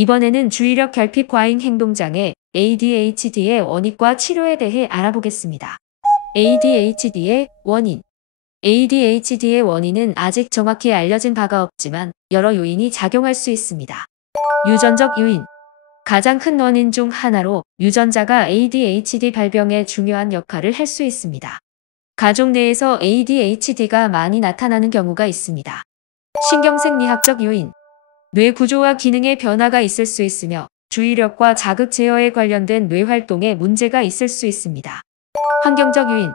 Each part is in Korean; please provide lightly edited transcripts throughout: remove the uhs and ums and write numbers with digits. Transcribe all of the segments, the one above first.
이번에는 주의력 결핍 과잉 행동장애 ADHD의 원인과 치료에 대해 알아보겠습니다. ADHD의 원인. ADHD의 원인은 아직 정확히 알려진 바가 없지만 여러 요인이 작용할 수 있습니다. 유전적 요인. 가장 큰 원인 중 하나로 유전자가 ADHD 발병에 중요한 역할을 할 수 있습니다. 가족 내에서 ADHD가 많이 나타나는 경우가 있습니다. 신경생리학적 요인. 뇌 구조와 기능에 변화가 있을 수 있으며 주의력과 자극 제어에 관련된 뇌 활동에 문제가 있을 수 있습니다. 환경적 요인.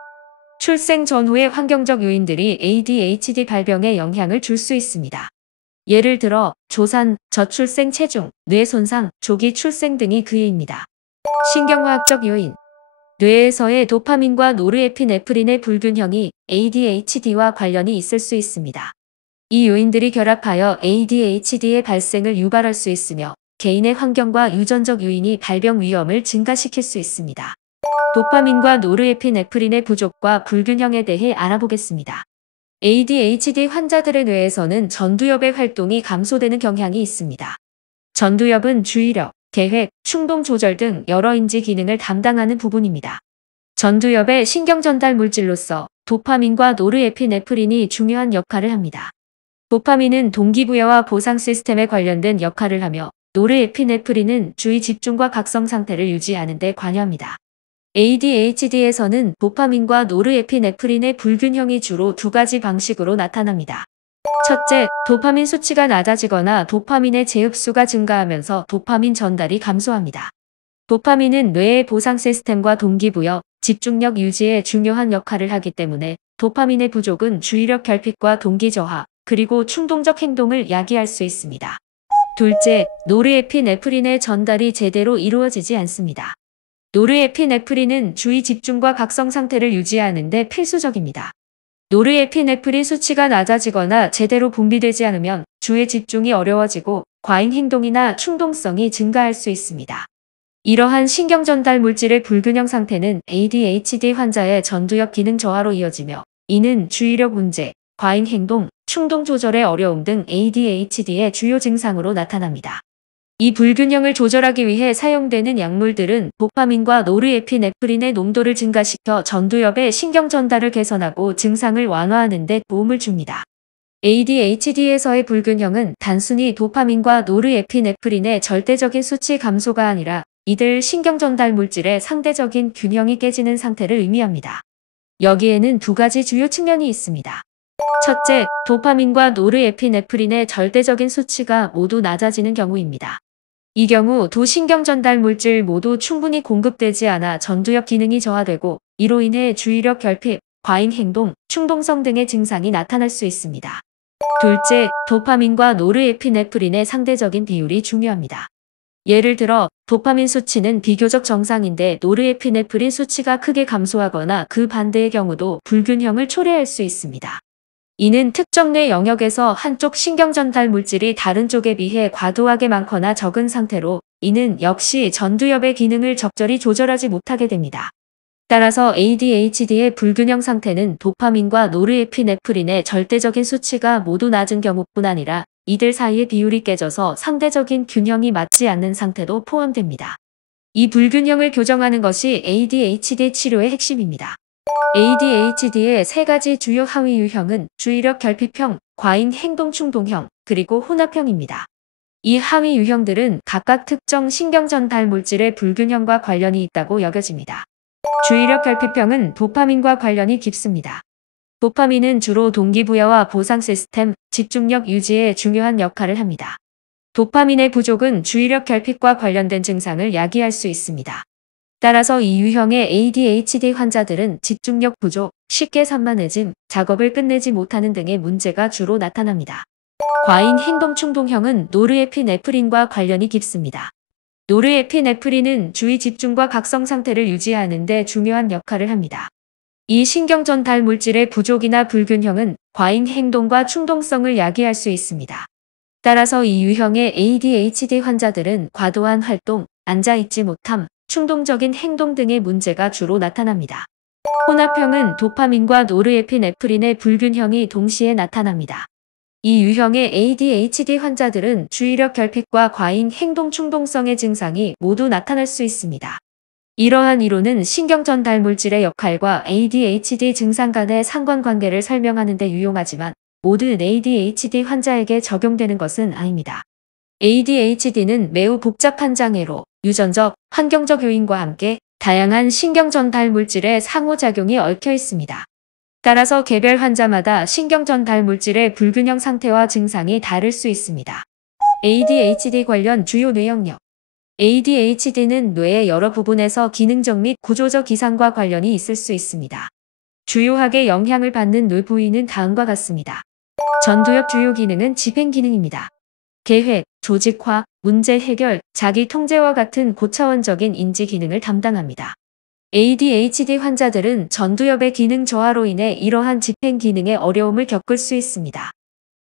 출생 전후의 환경적 요인들이 ADHD 발병에 영향을 줄 수 있습니다. 예를 들어 조산, 저출생 체중, 뇌 손상, 조기 출생 등이 그예입니다. 신경화학적 요인. 뇌에서의 도파민과 노르에피네프린의 불균형이 ADHD와 관련이 있을 수 있습니다. 이 요인들이 결합하여 ADHD의 발생을 유발할 수 있으며 개인의 환경과 유전적 요인이 발병 위험을 증가시킬 수 있습니다. 도파민과 노르에피네프린의 부족과 불균형에 대해 알아보겠습니다. ADHD 환자들의 뇌에서는 전두엽의 활동이 감소되는 경향이 있습니다. 전두엽은 주의력, 계획, 충동 조절 등 여러 인지 기능을 담당하는 부분입니다. 전두엽의 신경 전달 물질로서 도파민과 노르에피네프린이 중요한 역할을 합니다. 도파민은 동기부여와 보상 시스템에 관련된 역할을 하며 노르에피네프린은 주의 집중과 각성 상태를 유지하는 데 관여합니다. ADHD에서는 도파민과 노르에피네프린의 불균형이 주로 두 가지 방식으로 나타납니다. 첫째, 도파민 수치가 낮아지거나 도파민의 재흡수가 증가하면서 도파민 전달이 감소합니다. 도파민은 뇌의 보상 시스템과 동기부여, 집중력 유지에 중요한 역할을 하기 때문에 도파민의 부족은 주의력 결핍과 동기 저하, 그리고 충동적 행동을 야기할 수 있습니다. 둘째, 노르에피네프린의 전달이 제대로 이루어지지 않습니다. 노르에피네프린은 주의 집중과 각성 상태를 유지하는 데 필수적입니다. 노르에피네프린 수치가 낮아지거나 제대로 분비되지 않으면 주의 집중이 어려워지고 과잉 행동이나 충동성이 증가할 수 있습니다. 이러한 신경 전달 물질의 불균형 상태는 ADHD 환자의 전두엽 기능 저하로 이어지며 이는 주의력 문제, 과잉 행동, 충동 조절의 어려움 등 ADHD의 주요 증상으로 나타납니다. 이 불균형을 조절하기 위해 사용되는 약물들은 도파민과 노르에피네프린의 농도를 증가시켜 전두엽의 신경 전달을 개선하고 증상을 완화하는 데 도움을 줍니다. ADHD에서의 불균형은 단순히 도파민과 노르에피네프린의 절대적인 수치 감소가 아니라 이들 신경 전달 물질의 상대적인 균형이 깨지는 상태를 의미합니다. 여기에는 두 가지 주요 측면이 있습니다. 첫째, 도파민과 노르에피네프린의 절대적인 수치가 모두 낮아지는 경우입니다. 이 경우 두 신경 전달 물질 모두 충분히 공급되지 않아 전두엽 기능이 저하되고 이로 인해 주의력 결핍, 과잉 행동, 충동성 등의 증상이 나타날 수 있습니다. 둘째, 도파민과 노르에피네프린의 상대적인 비율이 중요합니다. 예를 들어 도파민 수치는 비교적 정상인데 노르에피네프린 수치가 크게 감소하거나 그 반대의 경우도 불균형을 초래할 수 있습니다. 이는 특정 뇌 영역에서 한쪽 신경 전달 물질이 다른 쪽에 비해 과도하게 많거나 적은 상태로 이는 역시 전두엽의 기능을 적절히 조절하지 못하게 됩니다. 따라서 ADHD의 불균형 상태는 도파민과 노르에피네프린의 절대적인 수치가 모두 낮은 경우뿐 아니라 이들 사이의 비율이 깨져서 상대적인 균형이 맞지 않는 상태도 포함됩니다. 이 불균형을 교정하는 것이 ADHD 치료의 핵심입니다. ADHD의 세 가지 주요 하위 유형은 주의력 결핍형, 과잉 행동 충동형, 그리고 혼합형입니다. 이 하위 유형들은 각각 특정 신경 전달 물질의 불균형과 관련이 있다고 여겨집니다. 주의력 결핍형은 도파민과 관련이 깊습니다. 도파민은 주로 동기부여와 보상 시스템, 집중력 유지에 중요한 역할을 합니다. 도파민의 부족은 주의력 결핍과 관련된 증상을 야기할 수 있습니다. 따라서 이 유형의 ADHD 환자들은 집중력 부족, 쉽게 산만해짐, 작업을 끝내지 못하는 등의 문제가 주로 나타납니다. 과잉 행동 충동형은 노르에피네프린과 관련이 깊습니다. 노르에피네프린은 주의 집중과 각성 상태를 유지하는 데 중요한 역할을 합니다. 이 신경 전달 물질의 부족이나 불균형은 과잉 행동과 충동성을 야기할 수 있습니다. 따라서 이 유형의 ADHD 환자들은 과도한 활동, 앉아있지 못함, 충동적인 행동 등의 문제가 주로 나타납니다. 혼합형은 도파민과 노르에피네프린의 불균형이 동시에 나타납니다. 이 유형의 ADHD 환자들은 주의력 결핍과 과잉 행동 충동성의 증상이 모두 나타날 수 있습니다. 이러한 이론은 신경 전달 물질의 역할과 ADHD 증상 간의 상관관계를 설명하는 데 유용하지만 모든 ADHD 환자에게 적용되는 것은 아닙니다. ADHD는 매우 복잡한 장애로 유전적, 환경적 요인과 함께 다양한 신경 전달 물질의 상호작용이 얽혀 있습니다. 따라서 개별 환자마다 신경 전달 물질의 불균형 상태와 증상이 다를 수 있습니다. ADHD 관련 주요 뇌 영역. ADHD는 뇌의 여러 부분에서 기능적 및 구조적 이상과 관련이 있을 수 있습니다. 주요하게 영향을 받는 뇌 부위는 다음과 같습니다. 전두엽 주요 기능은 집행 기능입니다. 계획, 조직화, 문제 해결, 자기 통제와 같은 고차원적인 인지 기능을 담당합니다. ADHD 환자들은 전두엽의 기능 저하로 인해 이러한 집행 기능에 어려움을 겪을 수 있습니다.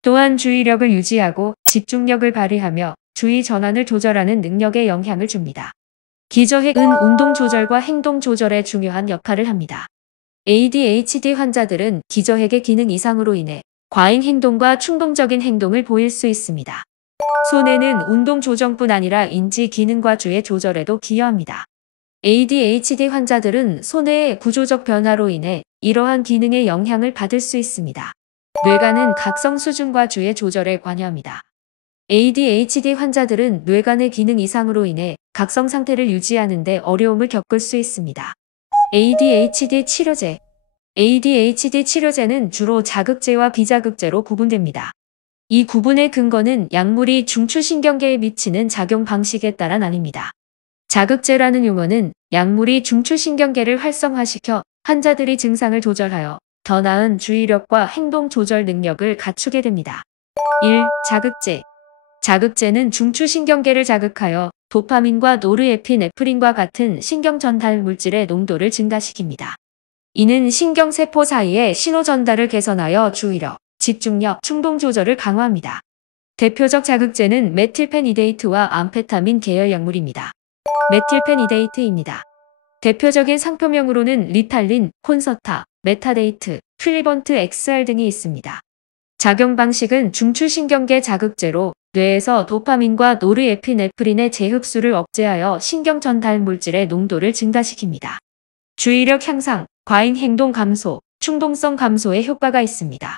또한 주의력을 유지하고 집중력을 발휘하며 주의 전환을 조절하는 능력에 영향을 줍니다. 기저핵은 운동 조절과 행동 조절에 중요한 역할을 합니다. ADHD 환자들은 기저핵의 기능 이상으로 인해 과잉 행동과 충동적인 행동을 보일 수 있습니다. 손해는 운동 조정뿐 아니라 인지 기능과 주의 조절에도 기여합니다. ADHD 환자들은 손해의 구조적 변화로 인해 이러한 기능에 영향을 받을 수 있습니다. 뇌관은 각성 수준과 주의 조절에 관여합니다. ADHD 환자들은 뇌관의 기능 이상으로 인해 각성 상태를 유지하는 데 어려움을 겪을 수 있습니다. ADHD 치료제. ADHD 치료제는 주로 자극제와 비자극제로 구분됩니다. 이 구분의 근거는 약물이 중추신경계에 미치는 작용 방식에 따라 나뉩니다. 자극제라는 용어는 약물이 중추신경계를 활성화시켜 환자들이 증상을 조절하여 더 나은 주의력과 행동 조절 능력을 갖추게 됩니다. 1. 자극제. 자극제는 중추신경계를 자극하여 도파민과 노르에피네프린과 같은 신경 전달 물질의 농도를 증가시킵니다. 이는 신경세포 사이의 신호 전달을 개선하여 주의력, 집중력, 충동 조절을 강화합니다. 대표적 자극제는 메틸페니데이트와 암페타민 계열 약물입니다. 메틸페니데이트입니다. 대표적인 상표명으로는 리탈린, 콘서타, 메타데이트, 플리번트 XR 등이 있습니다. 작용 방식은 중추신경계 자극제로 뇌에서 도파민과 노르에피네프린의 재흡수를 억제하여 신경 전달 물질의 농도를 증가시킵니다. 주의력 향상, 과잉 행동 감소, 충동성 감소에 효과가 있습니다.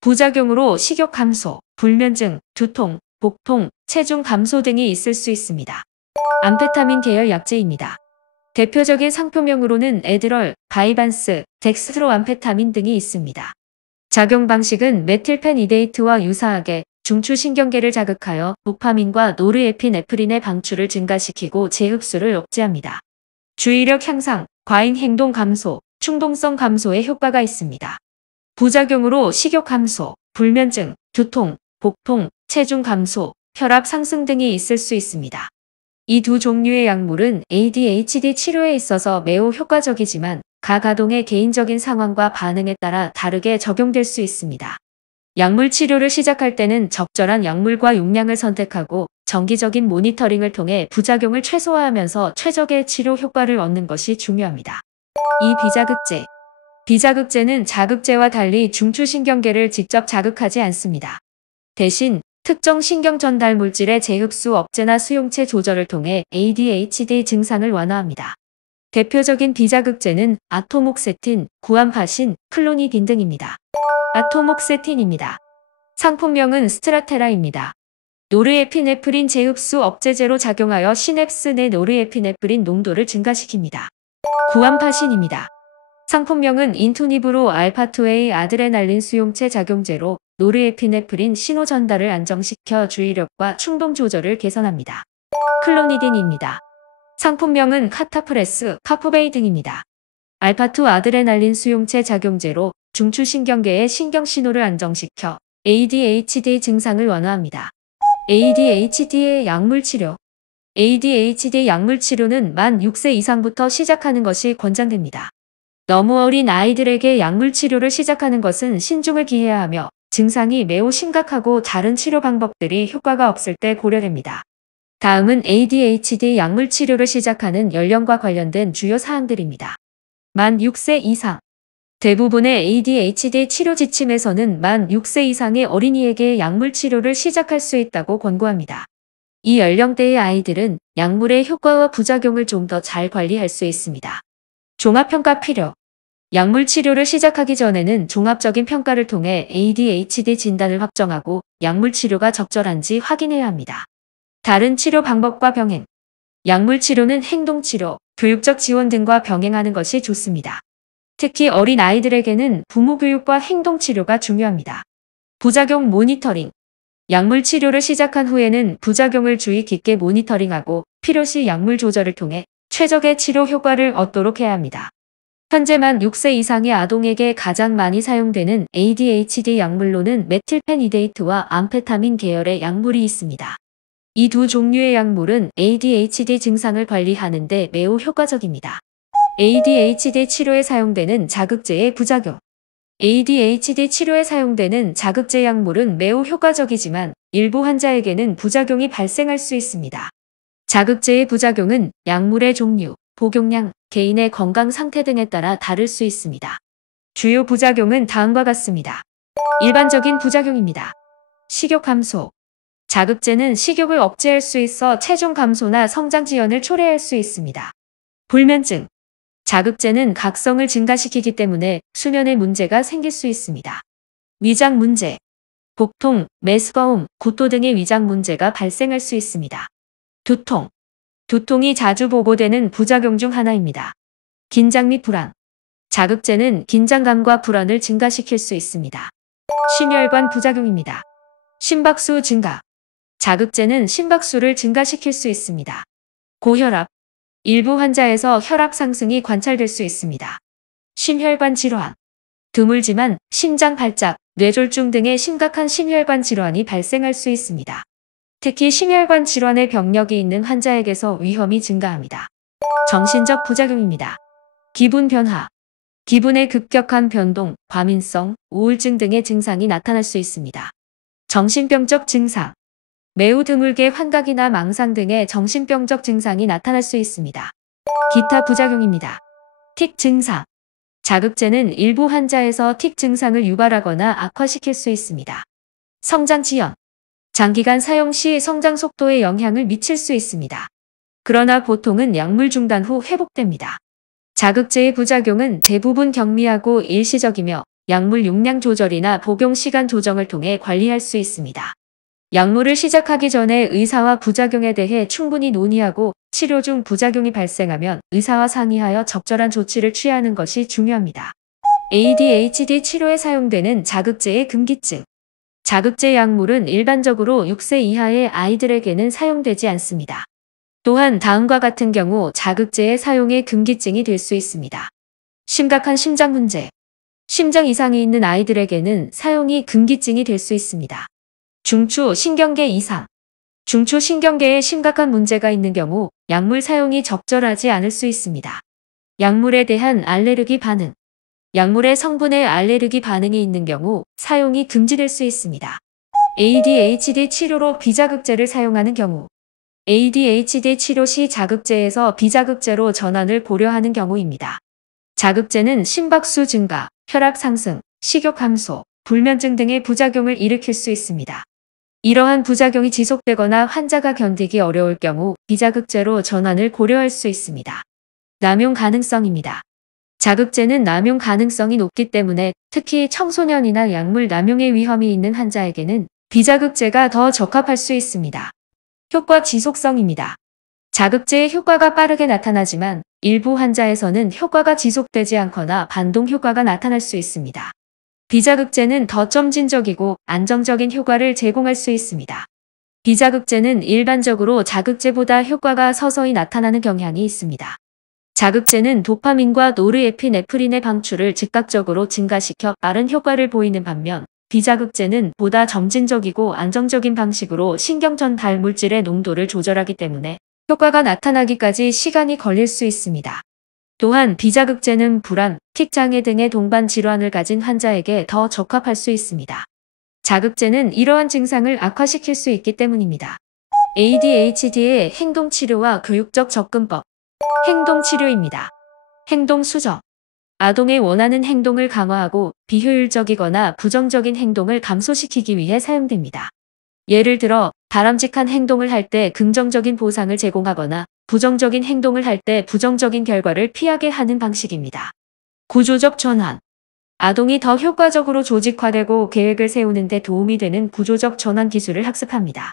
부작용으로 식욕 감소, 불면증, 두통, 복통, 체중 감소 등이 있을 수 있습니다. 암페타민 계열 약제입니다. 대표적인 상표명으로는 에드럴, 바이반스, 덱스트로암페타민 등이 있습니다. 작용 방식은 메틸페니데이트와 유사하게 중추신경계를 자극하여 도파민과 노르에피네프린의 방출을 증가시키고 재흡수를 억제합니다. 주의력 향상, 과잉 행동 감소, 충동성 감소에 효과가 있습니다. 부작용으로 식욕 감소, 불면증, 두통, 복통, 체중 감소, 혈압 상승 등이 있을 수 있습니다. 이 두 종류의 약물은 ADHD 치료에 있어서 매우 효과적이지만 각 아동의 개인적인 상황과 반응에 따라 다르게 적용될 수 있습니다. 약물 치료를 시작할 때는 적절한 약물과 용량을 선택하고 정기적인 모니터링을 통해 부작용을 최소화하면서 최적의 치료 효과를 얻는 것이 중요합니다. 이 비자극제. 비자극제는 자극제와 달리 중추신경계를 직접 자극하지 않습니다. 대신 특정 신경 전달 물질의 재흡수 억제나 수용체 조절을 통해 ADHD 증상을 완화합니다. 대표적인 비자극제는 아토목세틴, 구암파신, 클로니딘 등입니다. 아토목세틴입니다. 상품명은 스트라테라입니다. 노르에피네프린 재흡수 억제제로 작용하여 시냅스 내 노르에피네프린 농도를 증가시킵니다. 구암파신입니다. 상품명은 인투니브로 알파2A 아드레날린 수용체 작용제로 노르에피네프린 신호 전달을 안정시켜 주의력과 충동 조절을 개선합니다. 클로니딘입니다. 상품명은 카타프레스, 카프베이 등입니다. 알파2 아드레날린 수용체 작용제로 중추신경계의 신경신호를 안정시켜 ADHD 증상을 완화합니다. ADHD의 약물치료. ADHD 약물치료는 만 6세 이상부터 시작하는 것이 권장됩니다. 너무 어린 아이들에게 약물치료를 시작하는 것은 신중을 기해야 하며 증상이 매우 심각하고 다른 치료 방법들이 효과가 없을 때 고려됩니다. 다음은 ADHD 약물치료를 시작하는 연령과 관련된 주요 사항들입니다. 만 6세 이상. 대부분의 ADHD 치료 지침에서는 만 6세 이상의 어린이에게 약물 치료를 시작할 수 있다고 권고합니다. 이 연령대의 아이들은 약물의 효과와 부작용을 좀 더 잘 관리할 수 있습니다. 종합평가 필요. 약물 치료를 시작하기 전에는 종합적인 평가를 통해 ADHD 진단을 확정하고 약물 치료가 적절한지 확인해야 합니다. 다른 치료 방법과 병행. 약물 치료는 행동치료, 교육적 지원 등과 병행하는 것이 좋습니다. 특히 어린 아이들에게는 부모 교육과 행동치료가 중요합니다. 부작용 모니터링. 약물 치료를 시작한 후에는 부작용을 주의 깊게 모니터링하고 필요시 약물 조절을 통해 최적의 치료 효과를 얻도록 해야 합니다. 현재 만 6세 이상의 아동에게 가장 많이 사용되는 ADHD 약물로는 메틸페니데이트와 암페타민 계열의 약물이 있습니다. 이 두 종류의 약물은 ADHD 증상을 관리하는 데 매우 효과적입니다. ADHD 치료에 사용되는 자극제의 부작용. ADHD 치료에 사용되는 자극제 약물은 매우 효과적이지만 일부 환자에게는 부작용이 발생할 수 있습니다. 자극제의 부작용은 약물의 종류, 복용량, 개인의 건강 상태 등에 따라 다를 수 있습니다. 주요 부작용은 다음과 같습니다. 일반적인 부작용입니다. 식욕 감소. 자극제는 식욕을 억제할 수 있어 체중 감소나 성장 지연을 초래할 수 있습니다. 불면증. 자극제는 각성을 증가시키기 때문에 수면에 문제가 생길 수 있습니다. 위장 문제. 복통, 메스꺼움, 구토 등의 위장 문제가 발생할 수 있습니다. 두통. 두통이 자주 보고되는 부작용 중 하나입니다. 긴장 및 불안. 자극제는 긴장감과 불안을 증가시킬 수 있습니다. 심혈관 부작용입니다. 심박수 증가. 자극제는 심박수를 증가시킬 수 있습니다. 고혈압. 일부 환자에서 혈압 상승이 관찰될 수 있습니다. 심혈관 질환. 드물지만 심장 발작, 뇌졸중 등의 심각한 심혈관 질환이 발생할 수 있습니다. 특히 심혈관 질환의 병력이 있는 환자에게서 위험이 증가합니다. 정신적 부작용입니다. 기분 변화. 기분의 급격한 변동, 과민성, 우울증 등의 증상이 나타날 수 있습니다. 정신병적 증상. 매우 드물게 환각이나 망상 등의 정신병적 증상이 나타날 수 있습니다. 기타 부작용입니다. 틱 증상. 자극제는 일부 환자에서 틱 증상을 유발하거나 악화시킬 수 있습니다. 성장 지연. 장기간 사용 시 성장 속도에 영향을 미칠 수 있습니다. 그러나 보통은 약물 중단 후 회복됩니다. 자극제의 부작용은 대부분 경미하고 일시적이며 약물 용량 조절이나 복용 시간 조정을 통해 관리할 수 있습니다. 약물을 시작하기 전에 의사와 부작용에 대해 충분히 논의하고 치료 중 부작용이 발생하면 의사와 상의하여 적절한 조치를 취하는 것이 중요합니다. ADHD 치료에 사용되는 자극제의 금기증. 자극제 약물은 일반적으로 6세 이하의 아이들에게는 사용되지 않습니다. 또한 다음과 같은 경우 자극제의 사용에 금기증이 될 수 있습니다. 심각한 심장 문제. 심장 이상이 있는 아이들에게는 사용이 금기증이 될 수 있습니다. 중추 신경계 이상. 중추 신경계에 심각한 문제가 있는 경우 약물 사용이 적절하지 않을 수 있습니다. 약물에 대한 알레르기 반응. 약물의 성분에 알레르기 반응이 있는 경우 사용이 금지될 수 있습니다. ADHD 치료로 비자극제를 사용하는 경우. ADHD 치료 시 자극제에서 비자극제로 전환을 고려하는 경우입니다. 자극제는 심박수 증가, 혈압 상승, 식욕 감소, 불면증 등의 부작용을 일으킬 수 있습니다. 이러한 부작용이 지속되거나 환자가 견디기 어려울 경우 비자극제로 전환을 고려할 수 있습니다. 남용 가능성입니다. 자극제는 남용 가능성이 높기 때문에 특히 청소년이나 약물 남용의 위험이 있는 환자에게는 비자극제가 더 적합할 수 있습니다. 효과 지속성입니다. 자극제의 효과가 빠르게 나타나지만 일부 환자에서는 효과가 지속되지 않거나 반동 효과가 나타날 수 있습니다. 비자극제는 더 점진적이고 안정적인 효과를 제공할 수 있습니다. 비자극제는 일반적으로 자극제보다 효과가 서서히 나타나는 경향이 있습니다. 자극제는 도파민과 노르에피네프린의 방출을 즉각적으로 증가시켜 빠른 효과를 보이는 반면 비자극제는 보다 점진적이고 안정적인 방식으로 신경전달 물질의 농도를 조절하기 때문에 효과가 나타나기까지 시간이 걸릴 수 있습니다. 또한 비자극제는 불안, 틱 장애 등의 동반 질환을 가진 환자에게 더 적합할 수 있습니다. 자극제는 이러한 증상을 악화시킬 수 있기 때문입니다. ADHD의 행동치료와 교육적 접근법. 행동치료입니다. 행동수정. 아동의 원하는 행동을 강화하고 비효율적이거나 부정적인 행동을 감소시키기 위해 사용됩니다. 예를 들어 바람직한 행동을 할 때 긍정적인 보상을 제공하거나 부정적인 행동을 할 때 부정적인 결과를 피하게 하는 방식입니다. 구조적 전환. 아동이 더 효과적으로 조직화되고 계획을 세우는 데 도움이 되는 구조적 전환 기술을 학습합니다.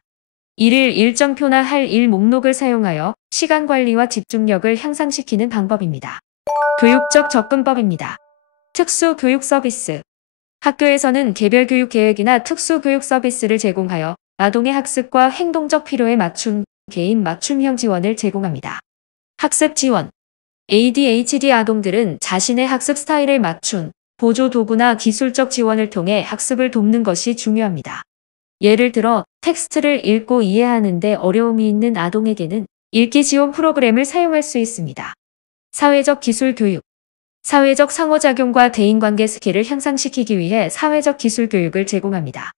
일일 일정표나 할 일 목록을 사용하여 시간 관리와 집중력을 향상시키는 방법입니다. 교육적 접근법입니다. 특수교육 서비스. 학교에서는 개별 교육 계획이나 특수교육 서비스를 제공하여 아동의 학습과 행동적 필요에 맞춘 개인 맞춤형 지원을 제공합니다. 학습 지원. ADHD 아동들은 자신의 학습 스타일에 맞춘 보조 도구나 기술적 지원을 통해 학습을 돕는 것이 중요합니다. 예를 들어 텍스트를 읽고 이해하는 데 어려움이 있는 아동에게는 읽기 지원 프로그램을 사용할 수 있습니다. 사회적 기술 교육. 사회적 상호작용과 대인관계 스킬을 향상시키기 위해 사회적 기술 교육을 제공합니다.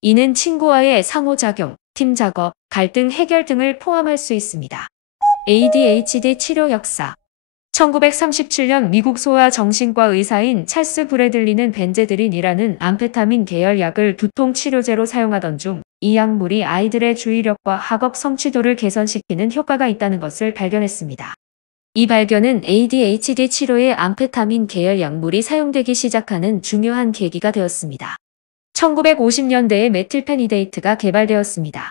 이는 친구와의 상호작용, 팀 작업, 갈등 해결 등을 포함할 수 있습니다. ADHD 치료 역사. 1937년 미국 소아정신과 의사인 찰스 브래들리는 벤제드린이라는 암페타민 계열 약을 두통 치료제로 사용하던 중 이 약물이 아이들의 주의력과 학업 성취도를 개선시키는 효과가 있다는 것을 발견했습니다. 이 발견은 ADHD 치료에 암페타민 계열 약물이 사용되기 시작하는 중요한 계기가 되었습니다. 1950년대에 메틸페니데이트가 개발되었습니다.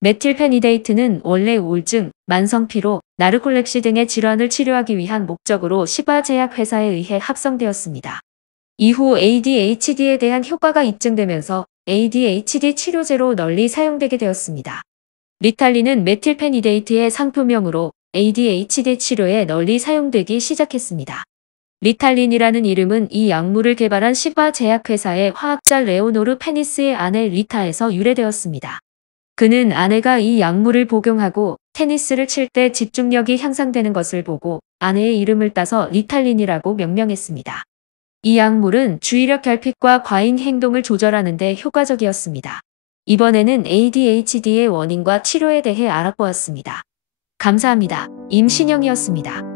메틸페니데이트는 원래 우울증, 만성피로, 나르콜렉시 등의 질환을 치료하기 위한 목적으로 시바제약 회사에 의해 합성되었습니다. 이후 ADHD에 대한 효과가 입증되면서 ADHD 치료제로 널리 사용되게 되었습니다. 리탈린은 메틸페니데이트의 상표명으로 ADHD 치료에 널리 사용되기 시작했습니다. 리탈린이라는 이름은 이 약물을 개발한 시바제약회사의 화학자 레오노르 페니스의 아내 리타에서 유래되었습니다. 그는 아내가 이 약물을 복용하고 테니스를 칠 때 집중력이 향상되는 것을 보고 아내의 이름을 따서 리탈린이라고 명명했습니다. 이 약물은 주의력 결핍과 과잉 행동을 조절하는 데 효과적이었습니다. 이번에는 ADHD의 원인과 치료에 대해 알아보았습니다. 감사합니다. 임신영이었습니다.